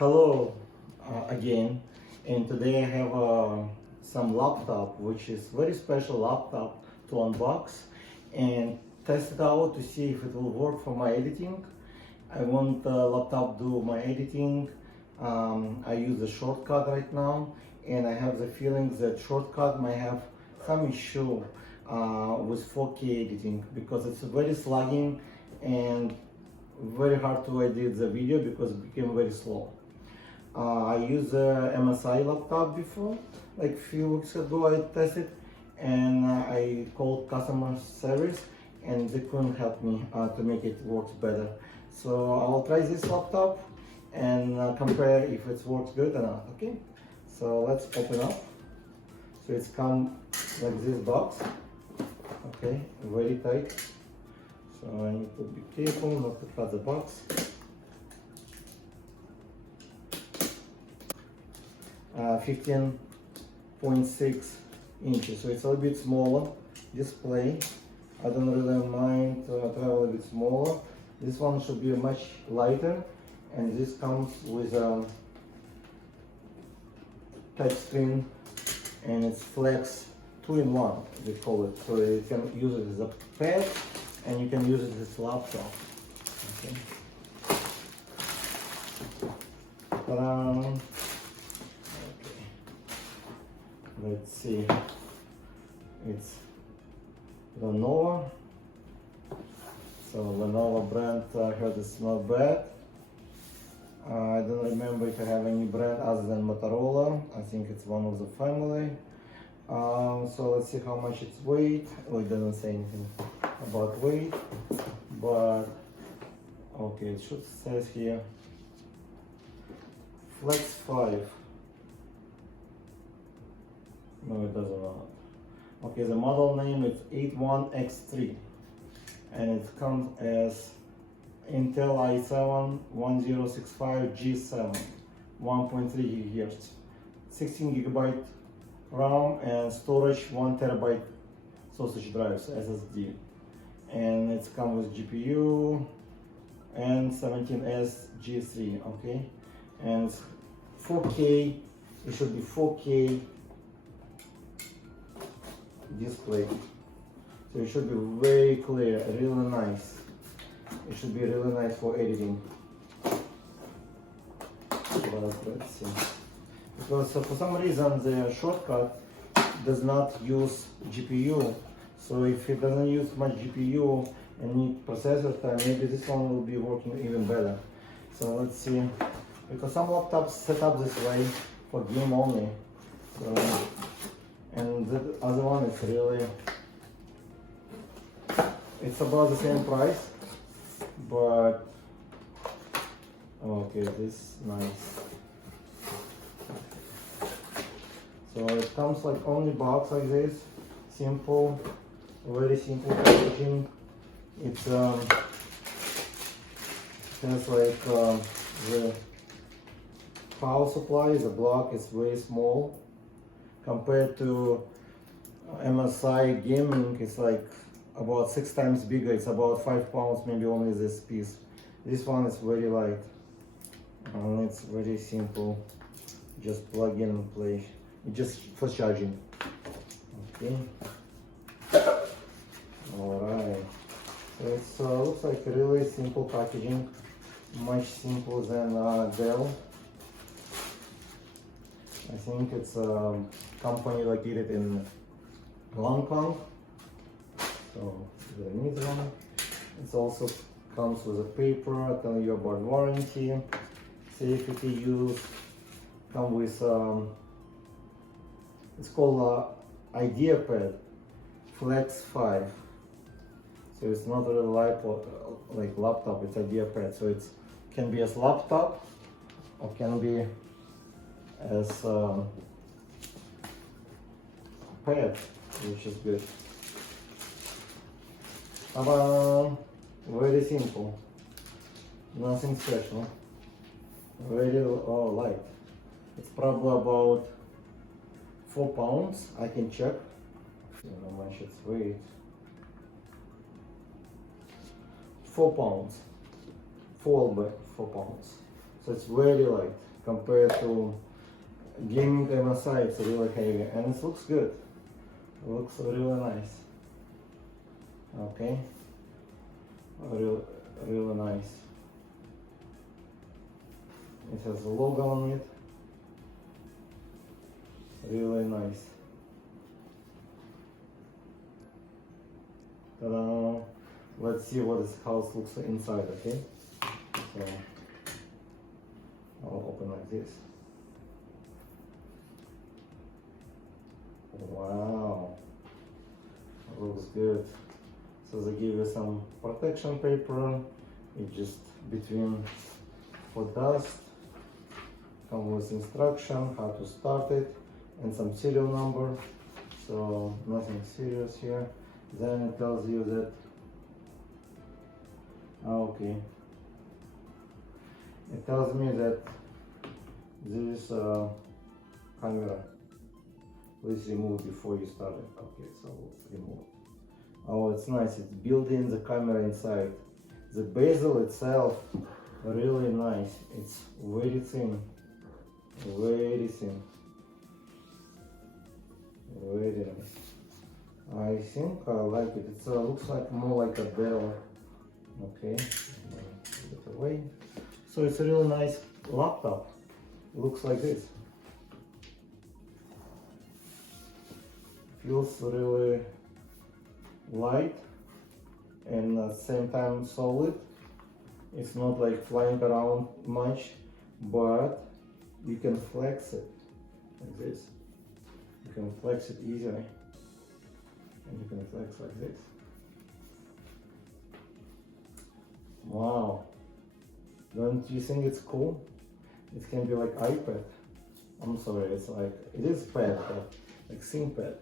Hello again, and today I have some laptop, which is very special laptop to unbox and test it out to see if it will work for my editing. I want the laptop do my editing. I use the shortcut right now, and I have the feeling that shortcut might have some issue with 4K editing because it's very slugging and very hard to edit the video because it became very slow. I used a MSI laptop before, like a few weeks ago I tested, and I called customer service and they couldn't help me to make it work better. So I'll try this laptop and compare if it works good or not, okay? So let's open up. So it's come like this box, okay, very tight. So I need to be careful not to cut the box. 15.6 inches, so it's a little bit smaller display. I don't really mind to have a little bit smaller. This one should be much lighter, and this comes with a touch screen, and it's flex 2-in-1 they call it, so you can use it as a pad and you can use it as a laptop. Okay. Let's see, it's Lenovo. So Lenovo brand, I heard it's not bad. I don't remember if I have any brand other than Motorola. I think it's one of the family. So let's see how much it's weight. Oh, it doesn't say anything about weight, but okay, it should says here Flex 5. No, it does not. Okay, the model name is i7-1065G7 and it comes as Intel i7-1065G7 1.3 GHz, 16 GB RAM and storage 1 TB sausage drives SSD, and it's come with GPU and 17S G3, okay, and it's 4K. It should be 4K display, so it should be very clear, really nice. It should be really nice for editing. But let's see, because for some reason the shortcut does not use GPU, so if it doesn't use much GPU and need processor time, maybe this one will be working even better. So let's see, because some laptops set up this way for game only, so, and the other one is really, it's about the same price, but okay, this is nice. So it comes like only box like this, simple, very simple packaging. It's has like the power supply, the block is very small compared to MSI gaming. It's like about 6 times bigger. It's about 5 pounds, maybe only this piece. This one is very light and it's very simple. Just plug in and play. Just for charging. Okay. Alright. So it looks like a really simple packaging, much simpler than Dell. I think it's a company located in Hong Kong. So the needs one. It also comes with a paper telling you about warranty, safety use. Come with it's called IdeaPad Flex 5. So it's not really like laptop, it's IdeaPad. So it can be as laptop or can be as pad, which is good. Very simple, nothing special, very light. It's probably about 4 pounds. I can check. See how much it's weight. 4 pounds. 4 pounds. So it's very light. compared to gaming MSI. It's really heavy, and it looks good. It looks really nice. Okay, really nice. It has a logo on it. Really nice. Ta-da! Let's see how it looks inside. Okay, so I'll open like this. Wow, it looks good. So they give you some protection paper. It's just between for dust. Come with instruction how to start it and some serial number. So nothing serious here. Then it tells you that okay. It tells me that this camera. Please remove before you start it. Okay, so remove. Oh, it's nice. It's built in the camera inside. The bezel itself, really nice. It's very thin. Very thin. Very nice. I think I like it. It looks like more like a Dell. Okay, put it away. So it's a really nice laptop. It looks like this. Feels really light and at the same time solid. It's not like flying around much, but you can flex it like this. You can flex it easily, and you can flex like this. Wow, don't you think it's cool? It can be like iPad. I'm sorry, it's like, it is pad, but like ThinkPad.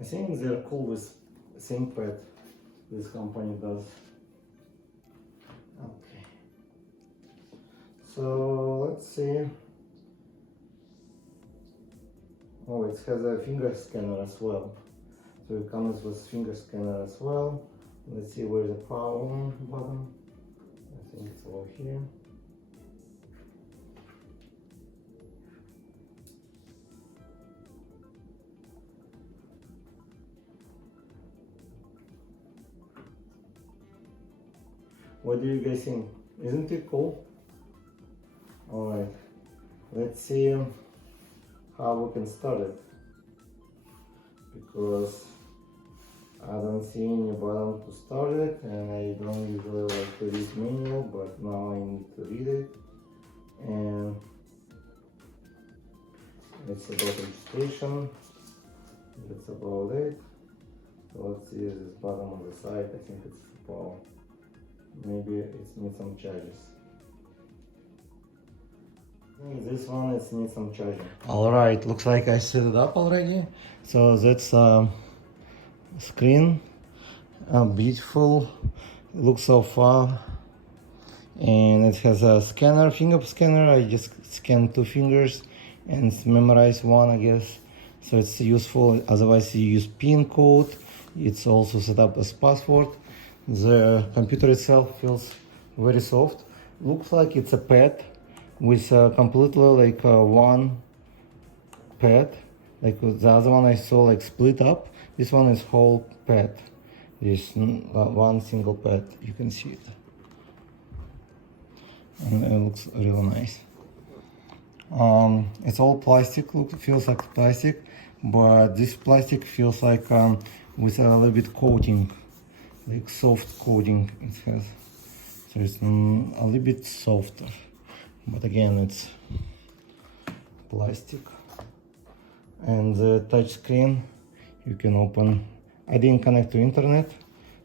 I think they're cool with ThinkPad. This company does. Okay. So let's see. Oh, it has a finger scanner as well. So it comes with finger scanner as well. Let's see where the power button. I think it's over here. What do you guys think? Isn't it cool? Alright, let's see how we can start it. Because I don't see any button to start it, and I don't usually like to read manual, but now I need to read it. And it's about registration. That's about it. So let's see this button on the side. I think it's power. Maybe it needs some charges. This one needs some charging. Alright, looks like I set it up already. So that's screen. Beautiful. Looks so far. And it has a scanner, finger scanner. I just scan 2 fingers and memorize one, I guess. So it's useful. Otherwise you use PIN code. It's also set up as password. The computer itself feels very soft. Looks like it's a pad with completely like one pad. Like the other one I saw like split up. This one is whole pad. This one single pad. You can see it. And it looks really nice. It's all plastic. Feels like plastic, but this plastic feels like with a little bit coating. Like soft coating it has, so it's a little bit softer, but again it's plastic. And the touch screen you can open. I didn't connect to internet,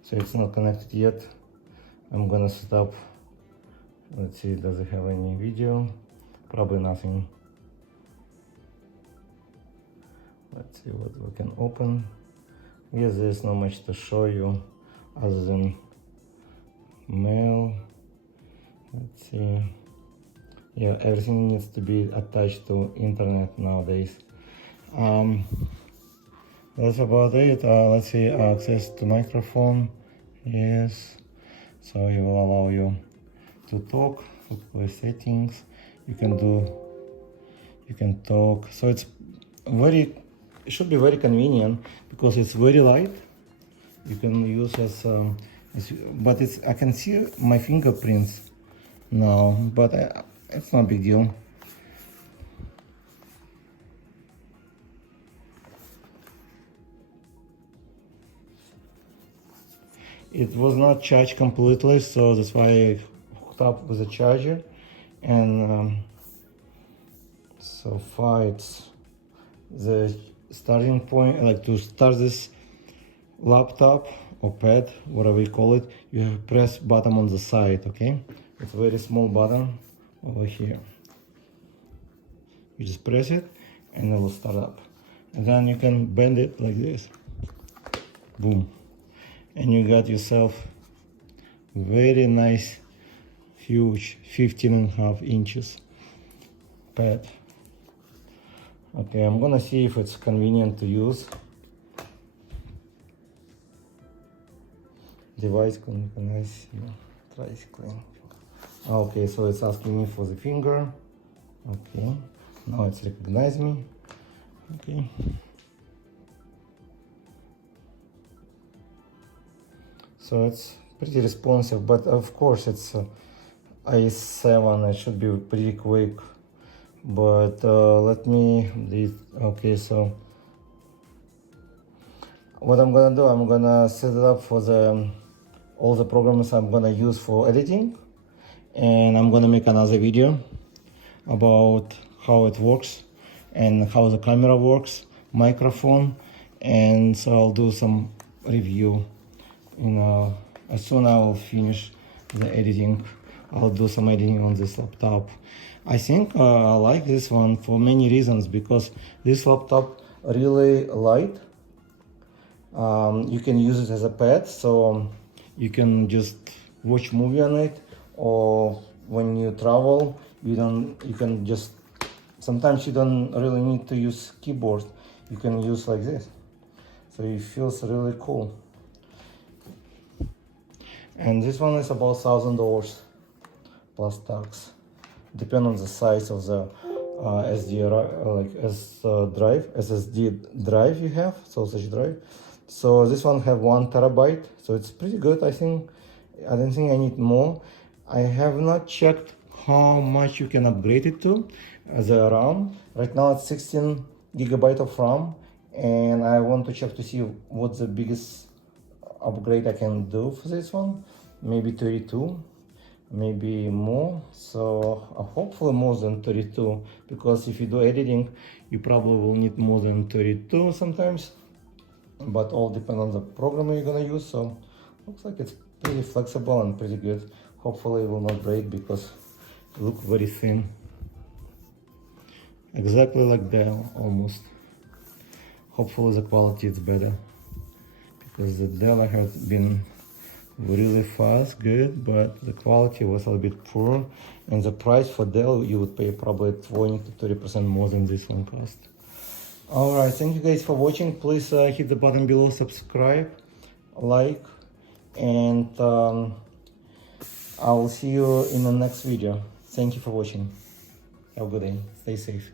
so it's not connected yet. I'm gonna set up. Let's see, does it have any video? Probably nothing. Let's see what we can open. Yes, there's not much to show you other than mail. Let's see. Yeah, everything needs to be attached to internet nowadays. That's about it. Let's see, access to microphone. Yes. So it will allow you to talk. play settings. You can talk. So it should be very convenient because it's very light. You can use but I can see my fingerprints now, but it's not a big deal. It was not charged completely, so that's why I hooked up with a charger. And so far it's the starting point, like to start this laptop or pad, whatever you call it, you have press button on the side, okay? It's a very small button over here. You just press it and it will start up. And then you can bend it like this. Boom. And you got yourself very nice, huge 15.5 inches pad. Okay, I'm gonna see if it's convenient to use. Device connects, try clean. Okay, so it's asking me for the finger. Okay, now it's recognized me. Okay. So it's pretty responsive, but of course it's i7, it should be pretty quick. But let me, okay, so what I'm gonna do, I'm gonna set it up for all the programs I'm gonna use for editing, and I'm gonna make another video about how it works and how the camera works, microphone, and so I'll do some review. As soon as I'll finish the editing, I'll do some editing on this laptop. I think I like this one for many reasons, because this laptop really light. You can use it as a pad, so you can just watch movie on it, or when you travel, you can just, sometimes you don't really need to use keyboard. You can use like this, so it feels really cool. And this one is about $1,000 plus tax, depending on the size of the SSD drive you have, sausage drive. So this one have 1 terabyte, so it's pretty good. I don't think I need more. I have not checked how much you can upgrade it to the RAM. Right now it's 16 gigabyte of RAM, and I want to check to see what's the biggest upgrade I can do for this one. Maybe 32, maybe more. So hopefully more than 32, because if you do editing, you probably will need more than 32 sometimes, but all depends on the program you're gonna use. So looks like it's pretty flexible and pretty good. Hopefully it will not break, because it looks very thin, exactly like Dell almost. Hopefully the quality is better, because the Dell has been really fast, good, but the quality was a little bit poor, and the price for Dell you would pay probably 20 to 30% more than this one cost. Alright, thank you guys for watching. Please hit the button below, subscribe, like, and I will see you in the next video. Thank you for watching. Have a good day. Stay safe.